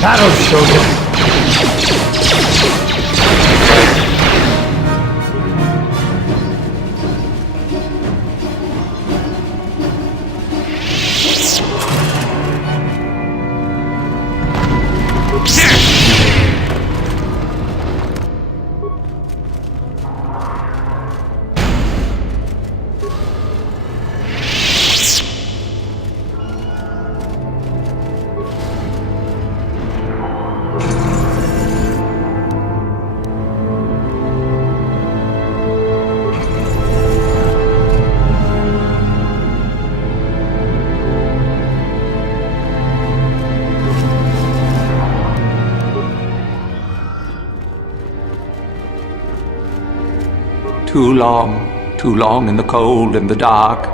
That'll show you. Too long in the cold and the dark.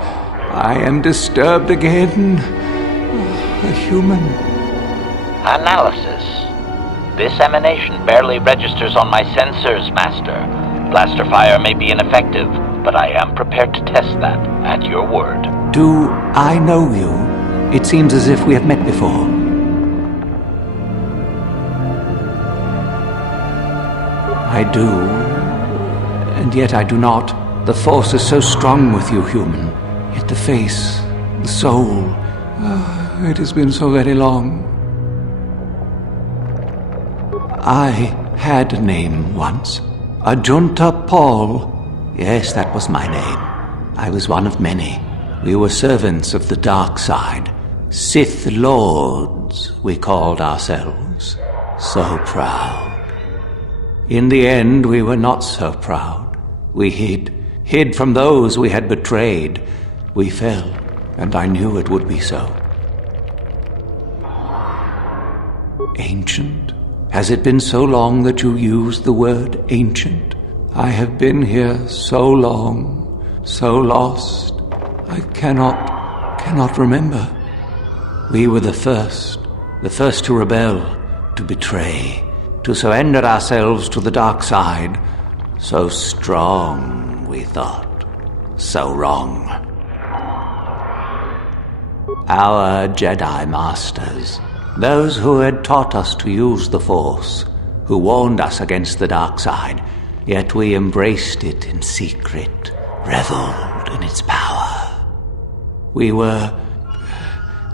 I am disturbed again. A human. Analysis. This emanation barely registers on my sensors, Master. Blaster fire may be ineffective, but I am prepared to test that, at your word. Do I know you? It seems as if we have met before. I do. And yet I do not. The force is so strong with you, human. Yet the face, the soul... it has been so very long. I had a name once. Ajunta Paul. Yes, that was my name. I was one of many. We were servants of the dark side. Sith Lords, we called ourselves. So proud. In the end, we were not so proud. We hid from those we had betrayed. We fell, and I knew it would be so. Ancient? Has it been so long that you used the word ancient? I have been here so long, so lost. I cannot remember. We were the first to rebel, to betray, to surrender ourselves to the dark side. So strong, we thought. So wrong. Our Jedi Masters, those who had taught us to use the Force, who warned us against the dark side, yet we embraced it in secret, reveled in its power. We were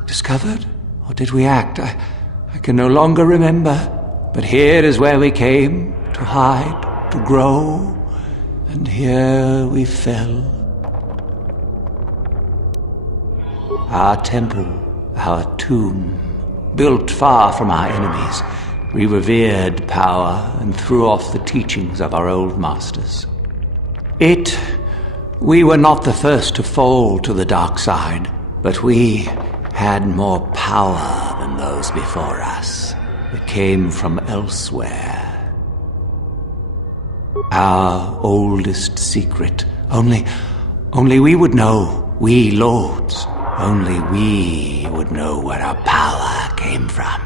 discovered? Or did we act? I can no longer remember. But here is where we came, to hide, to grow, and here we fell. Our temple, our tomb, built far from our enemies, we revered power and threw off the teachings of our old masters. We were not the first to fall to the dark side, but we had more power than those before us. It came from elsewhere. Our oldest secret. Only we would know, we lords. Only we would know where our power came from.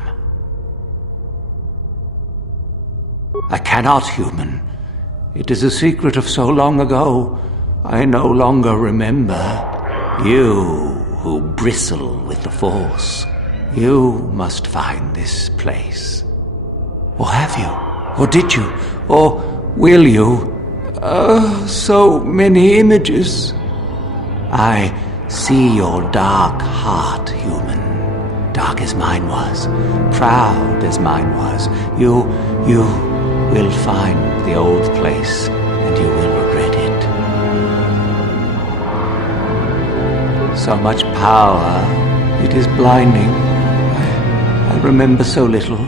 I cannot, human. It is a secret of so long ago, I no longer remember. You who bristle with the Force, you must find this place. Or have you? Or did you? Or will you? So many images. I see your dark heart, human. Dark as mine was, proud as mine was. You will find the old place, and you will regret it. So much power, it is blinding. I remember so little.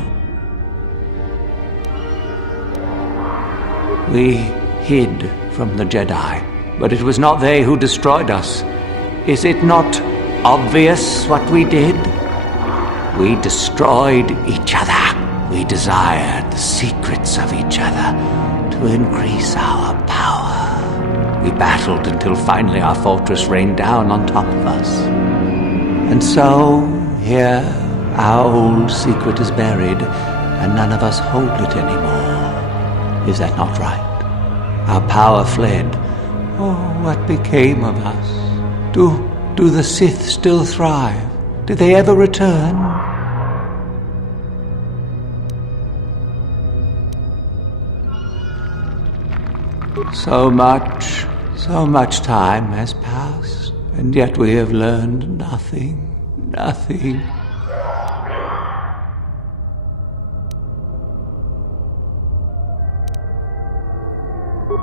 We hid from the Jedi, but it was not they who destroyed us. Is it not obvious what we did? We destroyed each other. We desired the secrets of each other to increase our power. We battled until finally our fortress rained down on top of us. And so, here, our old secret is buried, and none of us hold it anymore. Is that not right? Our power fled. Oh, what became of us? Do the Sith still thrive? Did they ever return? So much time has passed, and yet we have learned nothing.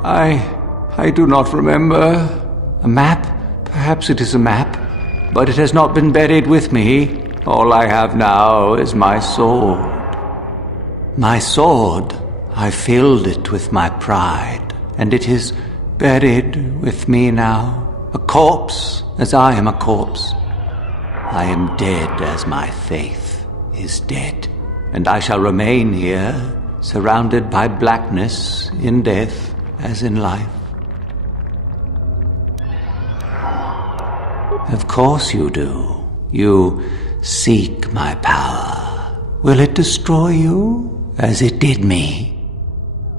I do not remember. A map? Perhaps it is a map, but it has not been buried with me. All I have now is my sword. My sword, I filled it with my pride, and it is buried with me now. A corpse, as I am a corpse. I am dead as my faith is dead, and I shall remain here, surrounded by blackness in death as in life. Of course you do. You seek my power. Will it destroy you as it did me?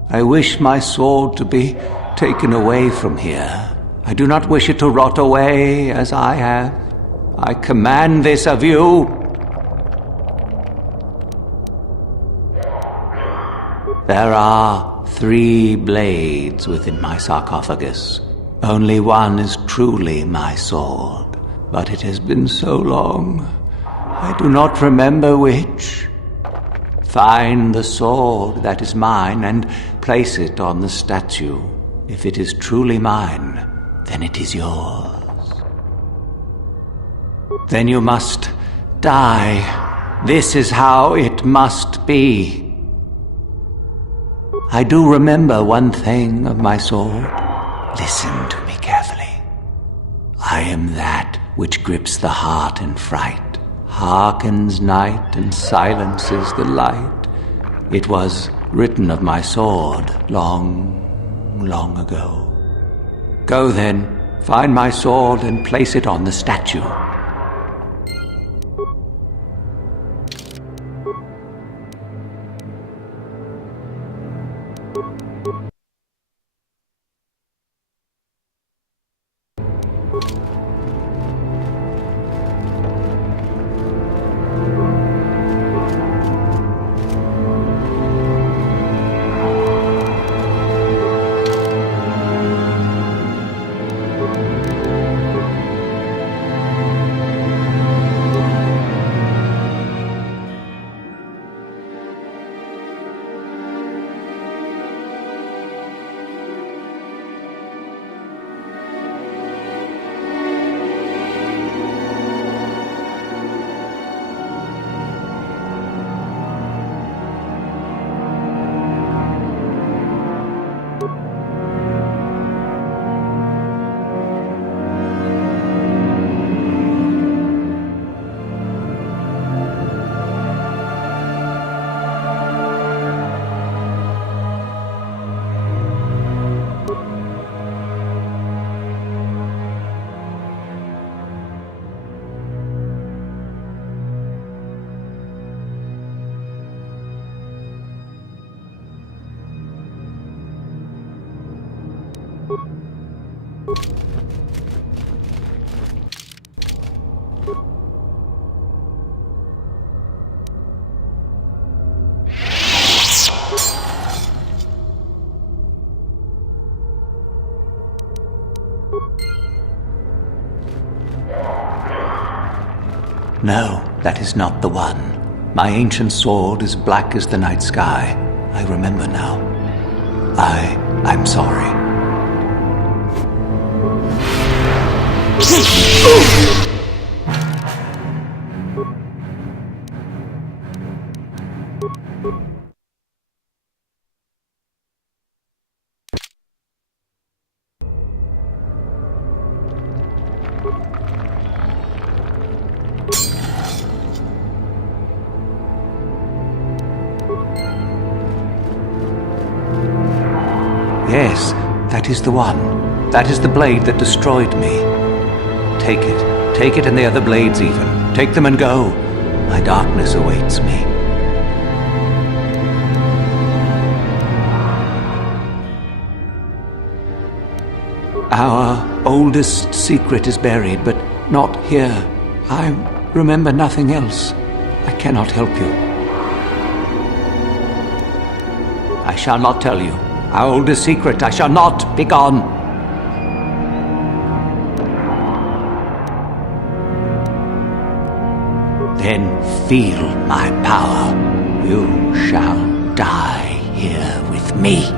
I wish my sword to be taken away from here. I do not wish it to rot away as I have. I command this of you. There are 3 blades within my sarcophagus. Only one is truly my sword. But it has been so long, I do not remember which. Find the sword that is mine and place it on the statue. If it is truly mine, then it is yours. Then you must die. This is how it must be. I do remember one thing of my sword. Listen to me carefully. I am that which grips the heart in fright, hearkens night and silences the light. It was written of my sword long ago. Go then, find my sword and place it on the statue. No, that is not the one. My ancient sword is black as the night sky. I remember now. I'm sorry. Yes, that is the one. That is the blade that destroyed me. Take it. Take it and the other blades even. Take them and go. My darkness awaits me. Our oldest secret is buried, but not here. I remember nothing else. I cannot help you. I shall not tell you. Our oldest secret, I shall not. Be gone. Then feel my power. You shall die here with me.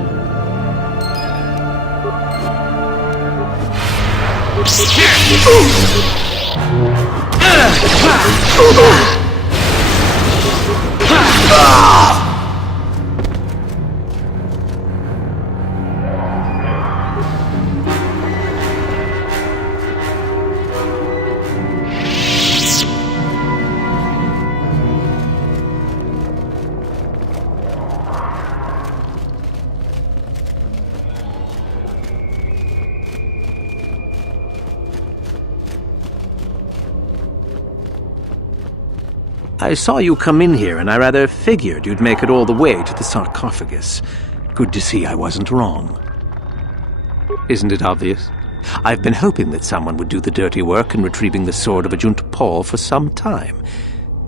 I saw you come in here, and I rather figured you'd make it all the way to the sarcophagus. Good to see I wasn't wrong. Isn't it obvious? I've been hoping that someone would do the dirty work in retrieving the sword of Ajunta Paul for some time.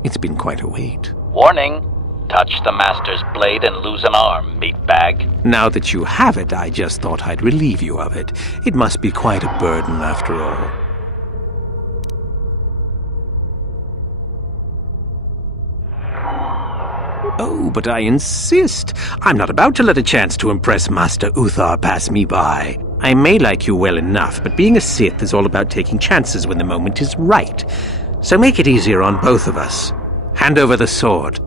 It's been quite a wait. Warning! Touch the Master's blade and lose an arm, meatbag. Now that you have it, I just thought I'd relieve you of it. It must be quite a burden after all. Oh, but I insist. I'm not about to let a chance to impress Master Uthar pass me by. I may like you well enough, but being a Sith is all about taking chances when the moment is right. So make it easier on both of us. Hand over the sword.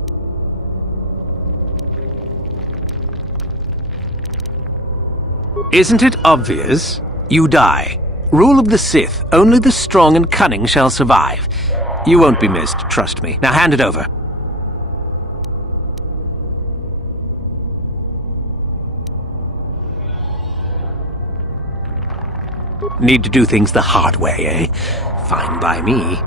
Isn't it obvious? You die. Rule of the Sith. Only the strong and cunning shall survive. You won't be missed, trust me. Now hand it over. Need to do things the hard way, eh? Fine by me.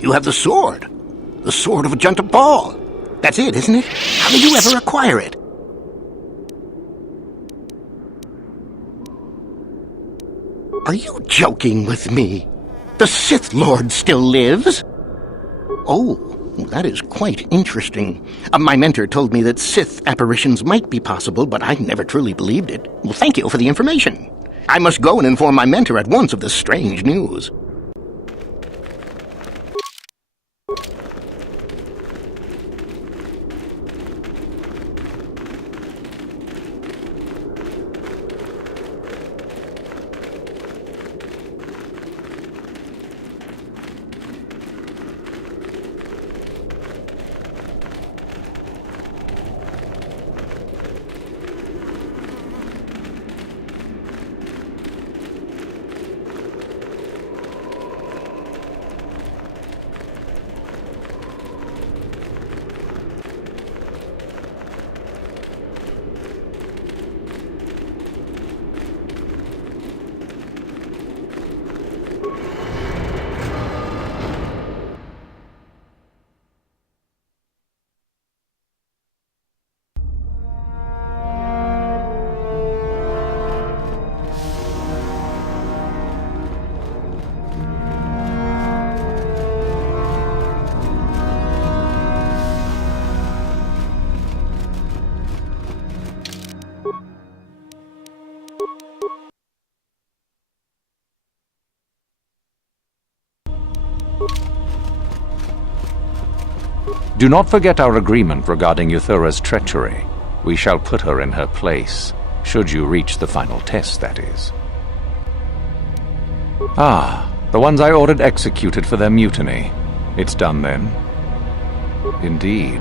You have the sword. The sword of Ajunta Paul. That's it, isn't it? How did you ever acquire it? Are you joking with me? The Sith Lord still lives? Oh, that is quite interesting. My mentor told me that Sith apparitions might be possible, but I never truly believed it. Well, thank you for the information. I must go and inform my mentor at once of this strange news. Do not forget our agreement regarding Euthura's treachery. We shall put her in her place, should you reach the final test, that is. Ah, the ones I ordered executed for their mutiny. It's done then? Indeed.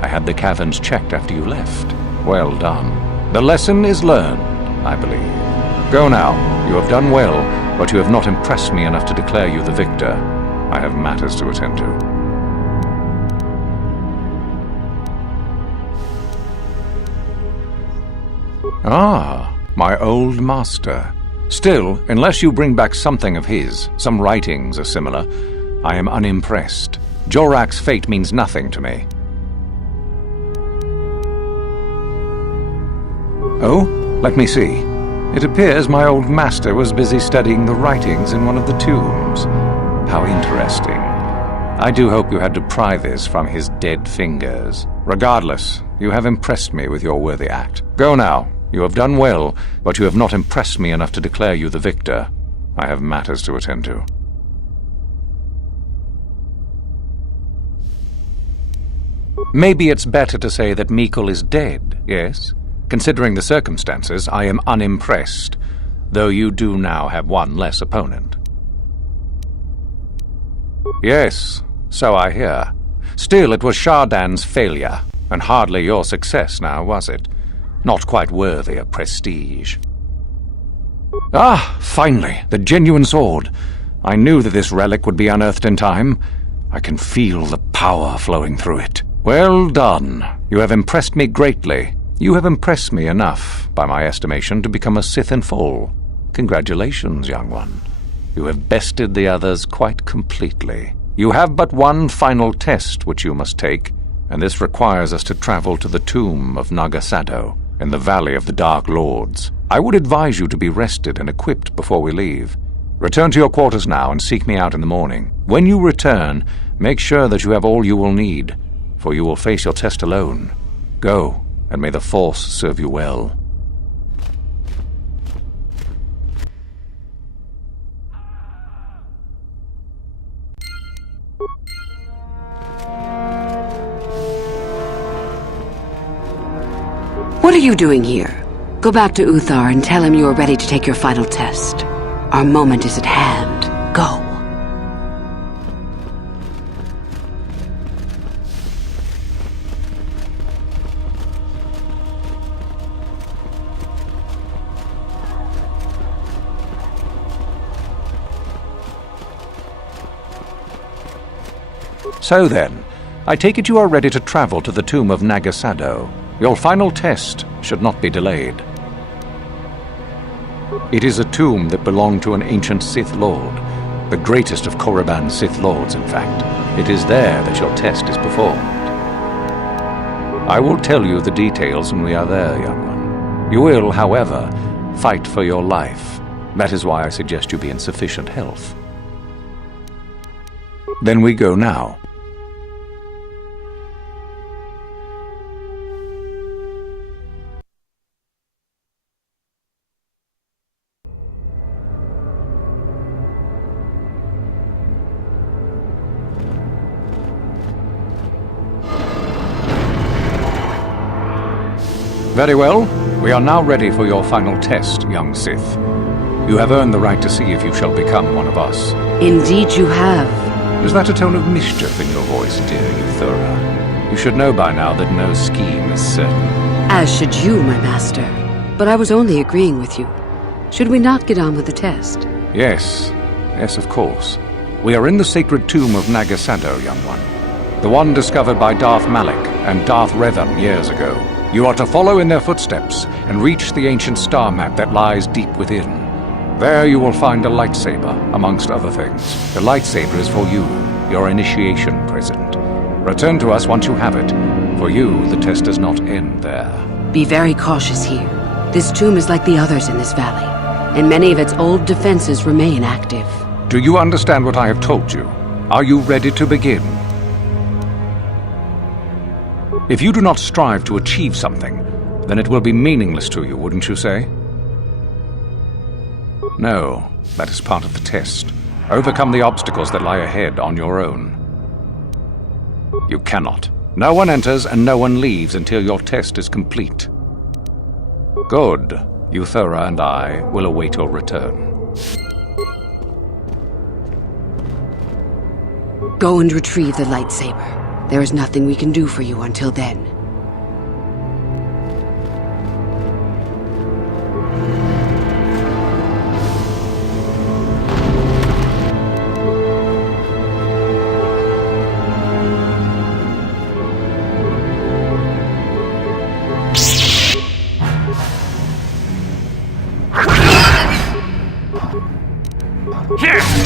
I had the caverns checked after you left. Well done. The lesson is learned, I believe. Go now. You have done well, but you have not impressed me enough to declare you the victor. I have matters to attend to. Ah, my old master. Still, unless you bring back something of his, some writings or similar, I am unimpressed. Jorak's fate means nothing to me. Oh, let me see. It appears my old master was busy studying the writings in one of the tombs. How interesting. I do hope you had to pry this from his dead fingers. Regardless, you have impressed me with your worthy act. Go now. You have done well, but you have not impressed me enough to declare you the victor. I have matters to attend to. Maybe it's better to say that Mikkel is dead, yes? Considering the circumstances, I am unimpressed, though you do now have one less opponent. Yes, so I hear. Still, it was Shardan's failure, and hardly your success now, was it? Not quite worthy of prestige. Ah, finally, the genuine sword. I knew that this relic would be unearthed in time. I can feel the power flowing through it. Well done. You have impressed me greatly. You have impressed me enough, by my estimation, to become a Sith in full. Congratulations, young one. You have bested the others quite completely. You have but one final test which you must take, and this requires us to travel to the tomb of Nagasado, in the Valley of the Dark Lords. I would advise you to be rested and equipped before we leave. Return to your quarters now and seek me out in the morning. When you return, make sure that you have all you will need, for you will face your test alone. Go, and may the Force serve you well. What are you doing here? Go back to Uthar and tell him you are ready to take your final test. Our moment is at hand. Go. So then, I take it you are ready to travel to the tomb of Nagasado. Your final test should not be delayed. It is a tomb that belonged to an ancient Sith Lord, the greatest of Korriban's Sith Lords, in fact. It is there that your test is performed. I will tell you the details when we are there, young one. You will, however, fight for your life. That is why I suggest you be in sufficient health. Then we go now. Very well. We are now ready for your final test, young Sith. You have earned the right to see if you shall become one of us. Indeed you have. Is that a tone of mischief in your voice, dear Euthura? You should know by now that no scheme is certain. As should you, my master. But I was only agreeing with you. Should we not get on with the test? Yes. Yes, of course. We are in the sacred tomb of Nagasado, young one. The one discovered by Darth Malak and Darth Revan years ago. You are to follow in their footsteps and reach the ancient star map that lies deep within. There you will find a lightsaber, amongst other things. The lightsaber is for you, your initiation present. Return to us once you have it. For you, the test does not end there. Be very cautious here. This tomb is like the others in this valley, and many of its old defenses remain active. Do you understand what I have told you? Are you ready to begin? If you do not strive to achieve something, then it will be meaningless to you, wouldn't you say? No, that is part of the test. Overcome the obstacles that lie ahead on your own. You cannot. No one enters and no one leaves until your test is complete. Good. Euthura and I will await your return. Go and retrieve the lightsaber. There is nothing we can do for you until then. Here!